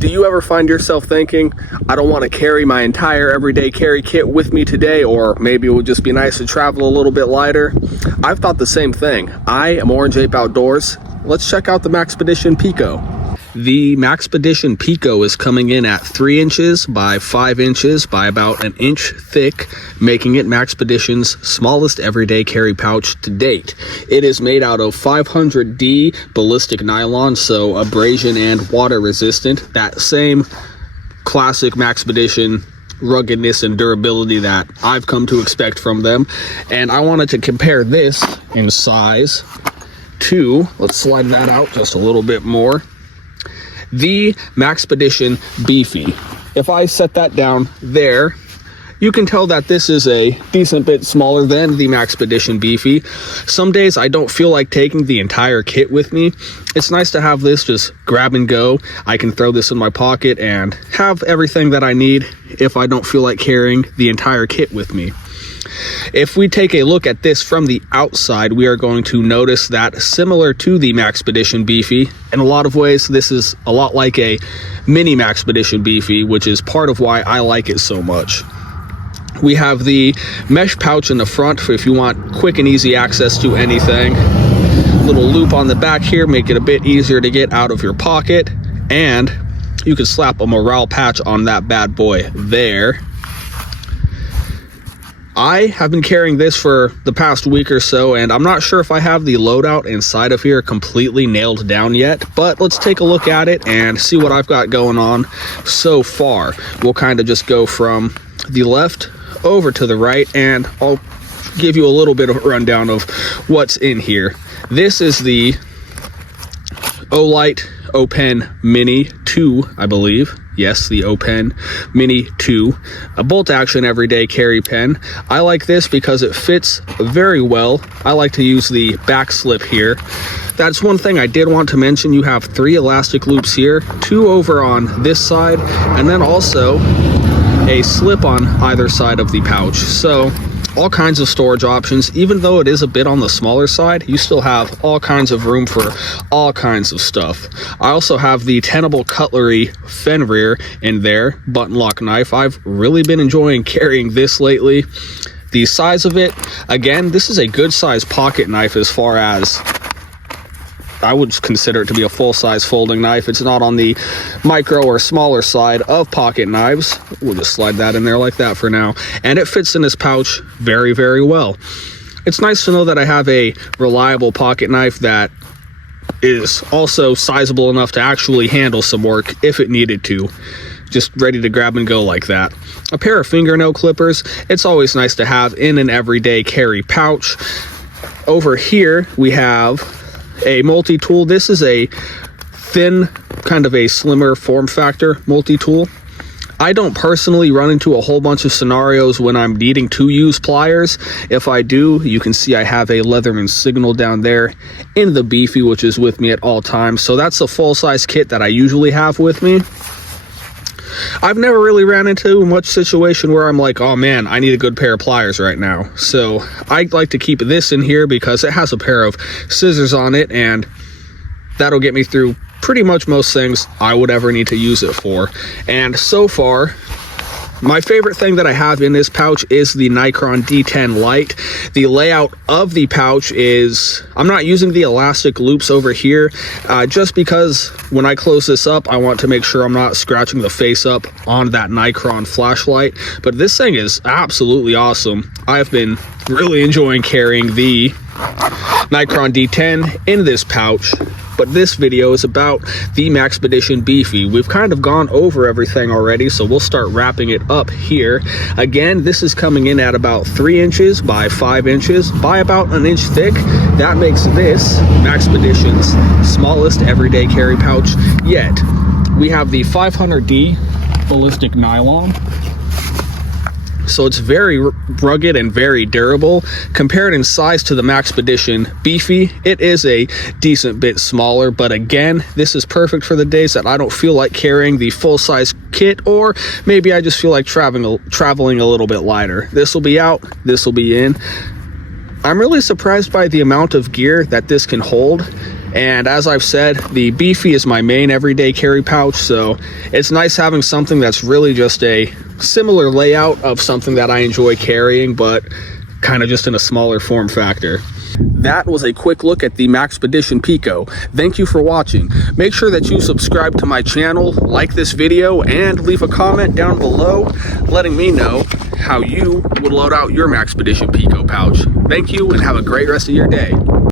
Do you ever find yourself thinking, I don't want to carry my entire everyday carry kit with me today, or maybe it would just be nice to travel a little bit lighter? I've thought the same thing. I am Orange Ape Outdoors. Let's check out the Maxpedition Pico. The Maxpedition Pico is coming in at 3 inches by 5 inches by about an inch thick, making it Maxpedition's smallest everyday carry pouch to date. It is made out of 500D ballistic nylon, so abrasion and water resistant. That same classic Maxpedition ruggedness and durability that I've come to expect from them. And I wanted to compare this in size to, let's slide that out just a little bit more, the Maxpedition Beefy. If I set that down there, you can tell that this is a decent bit smaller than the Maxpedition Beefy. Some days I don't feel like taking the entire kit with me. It's nice to have this just grab and go. I can throw this in my pocket and have everything that I need if I don't feel like carrying the entire kit with me. If we take a look at this from the outside, we are going to notice that similar to the Maxpedition Beefy, in a lot of ways, this is a lot like a mini Maxpedition Beefy, which is part of why I like it so much. We have the mesh pouch in the front for if you want quick and easy access to anything. Little loop on the back here, make it a bit easier to get out of your pocket. And you can slap a morale patch on that bad boy there. I have been carrying this for the past week or so, and I'm not sure if I have the loadout inside of here completely nailed down yet, but let's take a look at it and see what I've got going on so far. We'll kind of just go from the left over to the right, and I'll give you a little bit of a rundown of what's in here. This is the Olight O-Pen Mini 2, I believe. Yes, the O-Pen Mini 2, a bolt action everyday carry pen. I like this because it fits very well. I like to use the back slip here. That's one thing I did want to mention. You have 3 elastic loops here, 2 over on this side, and then also a slip on either side of the pouch. So all kinds of storage options. Even though it is a bit on the smaller side, you still have all kinds of room for all kinds of stuff. I also have the Tenable Cutlery Fenrir in there, button lock knife. I've really been enjoying carrying this lately. The size of it, again, this is a good size pocket knife as far as I would consider it to be a full-size folding knife. It's not on the micro or smaller side of pocket knives. We'll just slide that in there like that for now. And it fits in this pouch very, very well. It's nice to know that I have a reliable pocket knife that is also sizable enough to actually handle some work if it needed to. Just ready to grab and go like that. A pair of fingernail clippers. It's always nice to have in an everyday carry pouch. Over here, we have a multi-tool. This is a thin, kind of a slimmer form factor multi-tool. I don't personally run into a whole bunch of scenarios when I'm needing to use pliers. If I do, you can see I have a Leatherman Signal down there in the Beefy, which is with me at all times. So that's a full-size kit that I usually have with me. I've never really ran into much situation where I'm like, oh man, I need a good pair of pliers right now. So I like to keep this in here because it has a pair of scissors on it, and that'll get me through pretty much most things I would ever need to use it for. And so far, my favorite thing that I have in this pouch is the Nikron D10 Lite. The layout of the pouch is, I'm not using the elastic loops over here, just because when I close this up, I want to make sure I'm not scratching the face up on that Nikron flashlight. But this thing is absolutely awesome. I've been really enjoying carrying the Nikron D10 in this pouch. But this video is about the Maxpedition Beefy. We've kind of gone over everything already, so we'll start wrapping it up here. Again, this is coming in at about 3 inches by 5 inches by about an inch thick. That makes this Maxpedition's smallest everyday carry pouch yet. We have the 500D ballistic nylon. So it's very rugged and very durable. Compared in size to the Maxpedition Beefy, it is a decent bit smaller, but again, this is perfect for the days that I don't feel like carrying the full-size kit, or maybe I just feel like traveling a little bit lighter. This will be out, this will be in. I'm really surprised by the amount of gear that this can hold. And as I've said, the Beefy is my main everyday carry pouch, so it's nice having something that's really just a similar layout of something that I enjoy carrying, but kind of just in a smaller form factor. That was a quick look at the Maxpedition Pico. Thank you for watching. Make sure that you subscribe to my channel, like this video, and leave a comment down below letting me know how you would load out your Maxpedition Pico pouch. Thank you and have a great rest of your day.